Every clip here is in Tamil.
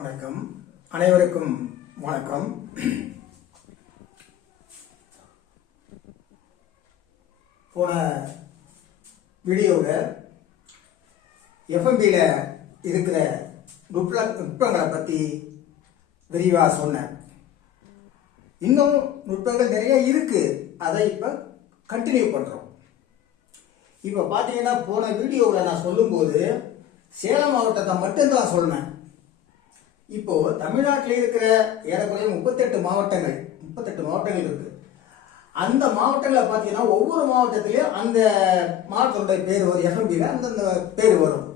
வணக்கம். அனைவருக்கும் வணக்கம். போன வீடியோவில் எஃப்எம்பியில் இருக்கிற நுட்பங்களை பற்றி விரிவாக சொன்னேன். இன்னும் நுட்பங்கள் நிறைய இருக்கு. அதை இப்போ கண்டினியூ பண்ணுறோம். இப்போ பார்த்தீங்கன்னா போன வீடியோவில் நான் சொல்லும்போது சேலம் மாவட்டத்தை மட்டும்தான் சொன்னேன். இப்போ தமிழ்நாட்டில் இருக்கிற ஏறக்குறைய 38 மாவட்டங்கள் இருக்கு. அந்த மாவட்டங்களை பார்த்தீங்கன்னா ஒவ்வொரு மாவட்டத்திலையும் அந்த மாவட்டத்துடைய பேர் வரும். எஃப்எம்பியில் அந்தந்த பேர் வரும்.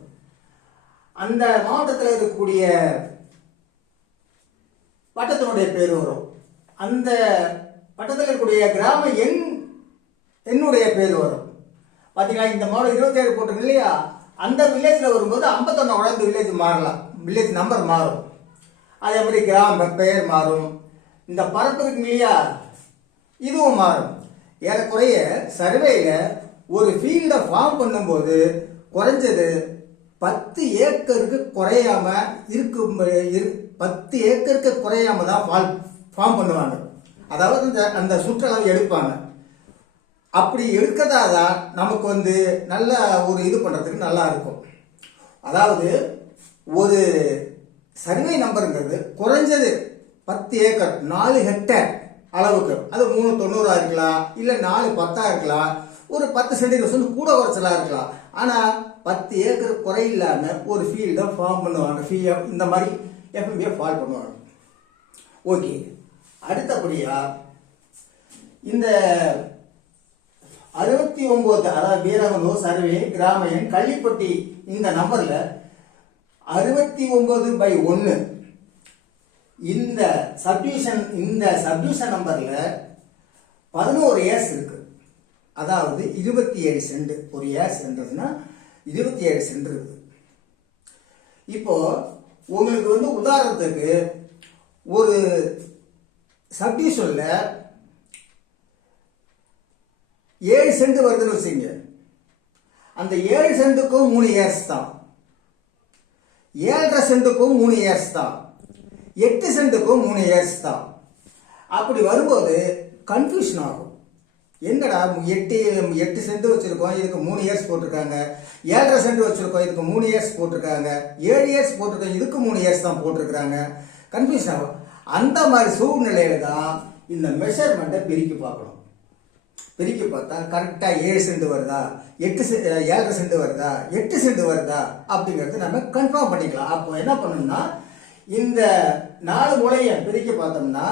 அந்த மாவட்டத்தில் இருக்கக்கூடிய வட்டத்தினுடைய பேர் வரும். அந்த வட்டத்தில் இருக்கக்கூடிய கிராம என்னுடைய பேர் வரும். பார்த்தீங்கன்னா இந்த மாவட்டம் 27 போட்டிருக்கு இல்லையா? அந்த வில்லேஜில் வரும்போது 51 அந்த வில்லேஜ் மாறலாம். வில்லேஜ் நம்பர் மாறும். அதே மாதிரி கிராம பெயர் மாறும். இந்த பரப்பு இருக்கு இல்லையா, இதுவும் மாறும். ஏறக்குறைய சர்வேயில் ஒரு ஃபீல்டை ஃபார்ம் பண்ணும்போது குறைஞ்சது 10 ஏக்கருக்கு குறையாம இருக்கும். 10 ஏக்கருக்கு குறையாம தான் ஃபார்ம் பண்ணுவாங்க. அதாவது அந்த சுற்றளவு எடுப்பாங்க. அப்படி எடுக்கிறதா தான் நமக்கு நல்ல ஒரு இது பண்ணுறதுக்கு நல்லா இருக்கும். அதாவது ஒரு சர்வே நம்பருங்கிறது குறைஞ்சது 10 ஏக்கர் 4 ஹெக்டேர் அளவுக்கு, அது 390 இருக்கலாம், இல்லை 410 இருக்கலாம், ஒரு 10 சென்டிமீட்டர் கூட குறைச்சலாக இருக்கலாம். ஆனால் 10 ஏக்கர் குறை இல்லாமல் ஒரு ஃபீல்டை ஃபார்ம் பண்ணுவாங்க. இந்த மாதிரி எஃப்எம்பியை ஃபால் பண்ணுவாங்க. ஓகே, அடுத்தபடியாக இந்த 69 அதாவது வீரகனூர் சர்வே கிராம எண் கள்ளிப்பட்டி இந்த நம்பர்ல 69/1 இந்த சப்டிவிஷன் நம்பர்ல 11 ஏர்ஸ் இருக்கு. அதாவது 27 சென்ட். ஒரு ஏர்ஸ் என்றதுன்னா 27 சென்ட் இருக்கு. இப்போ உங்களுக்கு உதாரணத்துக்கு ஒரு சப்டிவிஷன்ல 7 சென்ட் வருதுன்னு வச்சுங்க. அந்த 7 சென்ட்டுக்கும் 3 ஏர்ஸ் தான். 7.5 சென்ட்டுக்கும் 3 ஏர்ஸ் தான். 8 சென்ட்டுக்கும் 3 ஏர்ஸ் தான். அப்படி வரும்போது கன்ஃபியூஷன் ஆகும். என்னடா 8 சென்ட் வச்சிருக்கோம், இதுக்கு 3 இயர்ஸ் போட்டிருக்காங்க. 7.5 சென்ட் வச்சிருக்கோம், இதுக்கு 3 இயர்ஸ் போட்டிருக்காங்க. 7 இயர்ஸ் போட்டிருக்கோம், இதுக்கு 3 இயர்ஸ் தான் போட்டிருக்காங்க. கன்ஃபியூஷன் ஆகும். அந்த மாதிரி சூழ்நிலையில தான் இந்த மெஷர்மெண்ட்டை பிரிக்கி பார்க்கணும். பிரிக்கி பார்த்தா கரெக்டாக 7 சென்ட் வருதா, 7.5 சென்ட் வருதா, 8 சென்ட் வருதா அப்படிங்கிறது நம்ம கன்ஃபார்ம் பண்ணிக்கலாம். அப்போ என்ன பண்ணணும்னா இந்த 4 மூலையை பிரிக்க பார்த்தோம்னா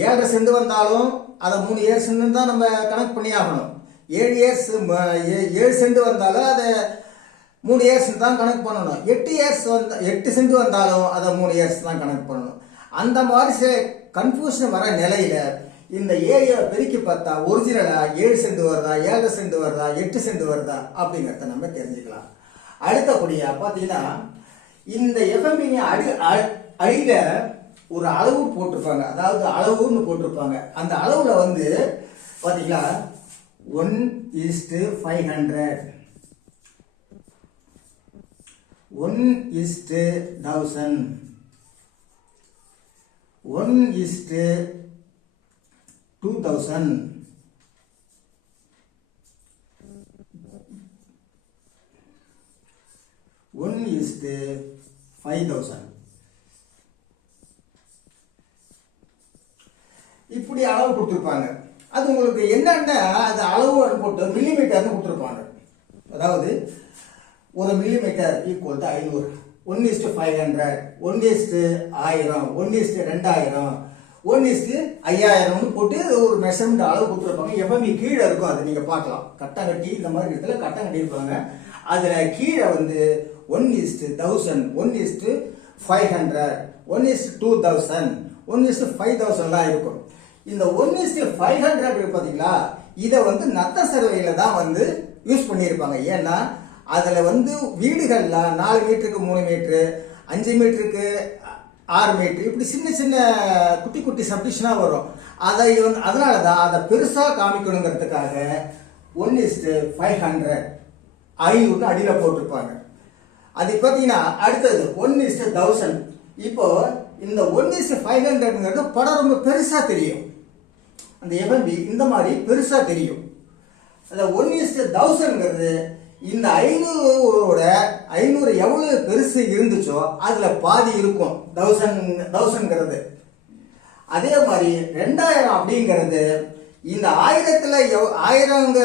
7.5 சென்ட் வந்தாலும் அதை 3 இயர்ஸ்ன்னு தான் நம்ம கணக்கு பண்ணி ஆகணும். 7 சென்ட் வந்தாலும் அதை 3 இயர்ஸ் தான் கணக்கு பண்ணணும். 8 சென்ட் வந்தாலும் அதை 3 இயர்ஸ் தான் கணக்கு பண்ணணும். அந்த மாதிரி கன்ஃபியூஷன் வர நிலையில இந்த ஏரியா பெருக்கி பார்த்தா ஒரிஜினலா 7 சென்ட் வருதா, 7.5 சென்ட் வருதா, 8 சென்ட் வருதா அப்படிங்கிறத நம்ம தெரிஞ்சுக்கலாம். அடுத்தபடியா பார்த்தீங்கன்னா இந்த எஃப்எம்பி அடியில ஒரு அளவு போட்டிருப்பாங்க. அதாவது அளவுன்னு போட்டிருப்பாங்க. அந்த அளவுல பார்த்தீங்களா 1:500, 1:1000, 1:2000, 1:5000 இப்படி அளவு கொடுத்துருப்பாங்க. அது உங்களுக்கு என்னன்னா அது அளவு போட்டு மில்லிமீட்டர்னு கொடுத்துருப்பாங்க. அதாவது ஒரு மில்லிமீட்டர் ஈக்குவல் டு 500, 1:500, 1:1000, 1:2000, 1:5000 போட்டு ஒரு மெஷர்மெண்ட் அளவு கொடுத்துருப்பாங்க. எஃப்எம்பி கீழே இருக்கும். அதை நீங்க பார்க்கலாம். கட்டம் கட்டி இந்த மாதிரி இடத்துல கட்டம் கட்டி இருப்பாங்க. அதுல கீழே 1:1000, 1:500, 1:2000, 1:5000 இருக்கும். இந்த 1:500 பார்த்தீங்களா, இதை நத்த சர்வையில தான் யூஸ் பண்ணியிருப்பாங்க. ஏன்னா அதுல வீடுகள்ல 4 மீட்டருக்கு 3 மீட்டரு, 5 மீட்டருக்கு 6 மீட்டர், இப்படி சின்ன சின்ன குட்டி குட்டி சப்டிஷனா வரும். அதனால தான் அதை பெருசா காமிக்கணுங்கிறதுக்காக 1:500 500 அடியில போட்டிருப்பாங்க. அது பார்த்தீங்கன்னா அடுத்தது 1:1000 இப்போ இந்த 1:500ங்கிறது படம் ரொம்ப பெருசா தெரியும். அந்த எஃப்எம்பி இந்த மாதிரி பெருசா தெரியும். அந்த 1:1000ங்கிறது இந்த 500 எவ்வளவு பெருசு இருந்துச்சோ அதுல பாதி இருக்கும் 1000ங்கிறது. அதே மாதிரி 2000 அப்படிங்கிறது இந்த 1000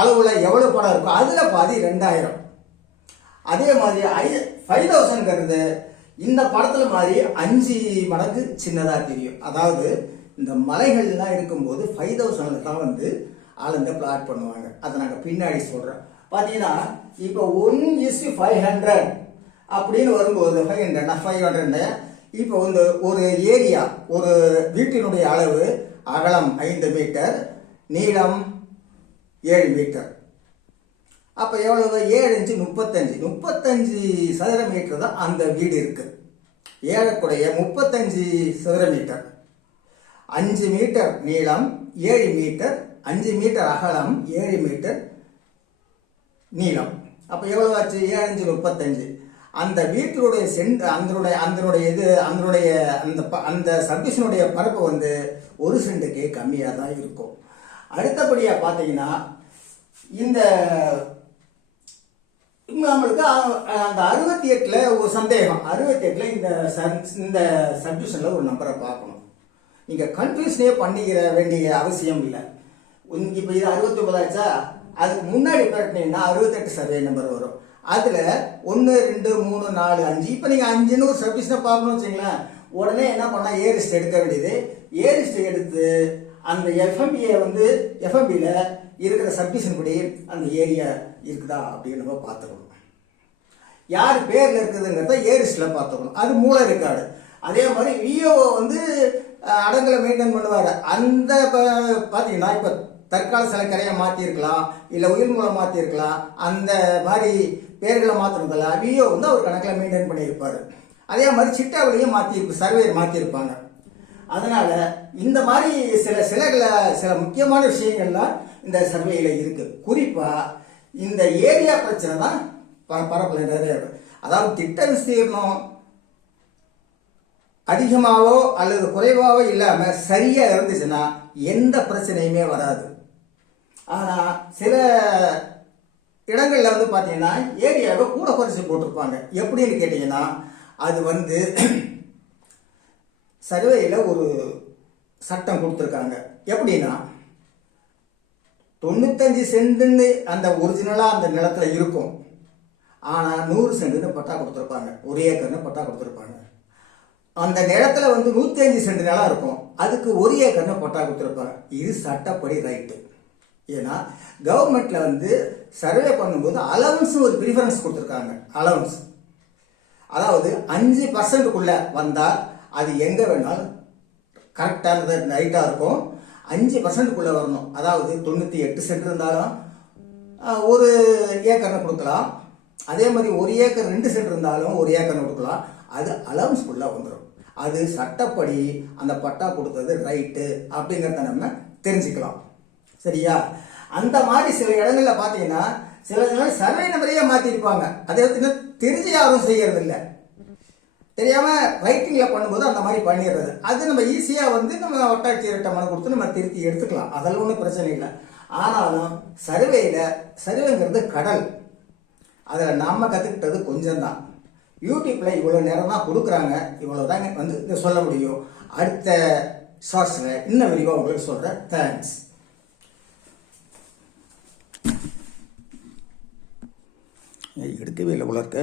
அளவுல எவ்வளவு படம் இருக்கும் அதுல பாதி 2000. அதே மாதிரி 5000ங்கிறது இந்த படத்துல மாதிரி 5 மடங்கு சின்னதா தெரியும். அதாவது இந்த மலைகள்லாம் இருக்கும்போது 5000 தான் வந்து அளந்து பிளாட் பண்ணுவாங்க. அதை நாங்கள் பின்னாடி சொல்றோம். பார்த்தீங்கன்னா இப்போ 1:500 அப்படின்னு வரும்போது 500 இப்போ வந்து ஒரு ஏரியா, ஒரு வீட்டினுடைய அளவு அகலம் 5 மீட்டர், நீளம் 7 மீட்டர். அப்போ எவ்வளவு? 7 × 35 சதுர மீட்டர் தான் அந்த வீடு இருக்கு. ஏறக்குறைய 35 சதுர மீட்டர், 5 மீட்டர் நீளம், 7 மீட்டர், 5 மீட்டர் அகலம், 7 மீட்டர் நீளம். அப்போ எவ்வளவு ஆச்சு? 7 × 35. அந்த வீட்டினுடைய அந்த சப்டிஷனுடைய பரப்பு வந்து 1 சென்ட்டுக்கு கம்மியாக தான் இருக்கும். அடுத்தபடியாக பார்த்தீங்கன்னா இந்த நம்மளுக்கு அந்த 68ல் ஒரு சந்தேகம். 68ல் இந்த சப்டிஷனில் ஒரு நம்பரை பார்க்கணும். நீங்கள் கன்ஃபியூஷனே பண்ணிக்கிற வேண்டிய அவசியம் இல்லை. இப்போ இது 69 ஆச்சா, அதுக்கு முன்னாடி பார்த்தீங்கன்னா 68 சர்வே நம்பர் வரும். அதில் 1 2 3 4 5. இப்போ நீங்கள் 5ன்னு ஒரு சப்டிஷனை பார்க்கணும்னு வச்சுங்களேன், உடனே என்ன பண்ணால் ஏரிஸ்ட் எடுக்க வேண்டியது. ஏரிஸ்ட் எடுத்து அந்த எஃப்எம்பியில் இருக்கிற சப்டிஷன் படி அந்த ஏரியா இருக்குதா அப்படின்னு நம்ம பார்த்துக்கணும். யார் பேரில் இருக்குதுங்கிறத ஏரிஸ்டில் பார்த்துக்கணும். அது மூல ரெக்கார்டு. அதே மாதிரி விஓ வந்து அடங்கலை மெயின்டைன் பண்ணுவார். அந்த பார்த்தீங்கன்னா இப்போ தற்கால சில கரையை மாற்றிருக்கலாம், இல்லை உயிர் மூலம் மாற்றிருக்கலாம். அந்த மாதிரி பேர்களை மாற்றினதில்ல விஓ வந்து அவர் கணக்கில் மெயின்டைன் பண்ணியிருப்பார். அதே மாதிரி சிட்டாவிலையும் சர்வேயர் மாற்றிருப்பாங்க. அதனால இந்த மாதிரி சில முக்கியமான விஷயங்கள்லாம் இந்த சர்வேயில் இருக்கு. குறிப்பா இந்த ஏரியா பிரச்சனை தான் பரப்பல நிறைய. அதாவது திட்ட விஸ்தீர்ணம் அதிகமாவோ அல்லது குறைவாவோ இல்லாம சரியா இருந்துச்சுன்னா எந்த பிரச்சனையுமே வராது. ஆனா சில இடங்கள்ல வந்து பாத்தீங்கன்னா ஏரியாவை கூட குறைச்சி போட்டிருப்பாங்க. எப்படின்னு கேட்டீங்கன்னா அது வந்து சர்வேயில ஒரு சட்டம் கொடுத்துருக்காங்க. எப்படின்னா 95 சென்ட்னு அந்த ஒரிஜினலா அந்த நிலத்துல இருக்கும். ஆனா 100 சென்ட்னு பட்டா கொடுத்துருப்பாங்க, 1 ஏக்கர்னு பட்டா கொடுத்துருப்பாங்க. அந்த நிலத்துல வந்து 105 சென்ட் நிலம் இருக்கும், அதுக்கு 1 ஏக்கர்னு பட்டா கொடுத்துருப்பாங்க. இது சட்டப்படி ரைட்டு. ஏன்னா கவர்மெண்ட்ல வந்து சர்வே பண்ணும்போது அலவன்ஸ் ஒரு ப்ரிஃபரன்ஸ் கொடுத்துருக்காங்க. அலவன்ஸ் அதாவது 5% வந்தா அது எங்க வேணாலும் கரெக்டானது ரைட்டா இருக்கும். 5% வரணும். அதாவது 98 சென்ட் இருந்தாலும் 1 ஏக்கர்னு கொடுக்கலாம். அதே மாதிரி 1 ஏக்கர் 2 சென்ட் இருந்தாலும் 1 ஏக்கர்னு கொடுக்கலாம். அது அலவன்ஸ் வந்துடும். அது சட்டப்படி அந்த பட்டா கொடுத்தது ரைட்டு அப்படிங்கிறத நம்ம தெரிஞ்சுக்கலாம். சரியா? அந்த மாதிரி சில இடங்கள்ல பாத்தீங்கன்னா சில சர்வே நம்பரையே மாத்திருப்பாங்க. அதை தெரிஞ்சு யாரும் செய்யறது இல்லை. தெரியாம ரைட்டிங்ல பண்ணும்போது அந்த மாதிரி பண்ணிடுறது. அது நம்ம ஈஸியா வந்து நம்ம வட்டாட்சியர்கிட்ட மனு கொடுத்து நம்ம திருத்தி எடுத்துக்கலாம். அதெல்லாம் ஒன்றும் பிரச்சனை இல்லை. ஆனாலும் சர்வேங்கிறது கடல். அதில் நம்ம கற்றுக்கிட்டது கொஞ்சம் தான். யூடியூப்ல இவ்வளோ நேரம் தான் கொடுக்குறாங்க, இவ்வளோதாங்க வந்து சொல்ல முடியும். அடுத்த ஷார்ட்ஸில் இன்னும் விரிவாக உங்களுக்கு சொல்கிறேன். தேங்க்ஸ். எடுக்கவே இல்லை உள்ள இருக்க.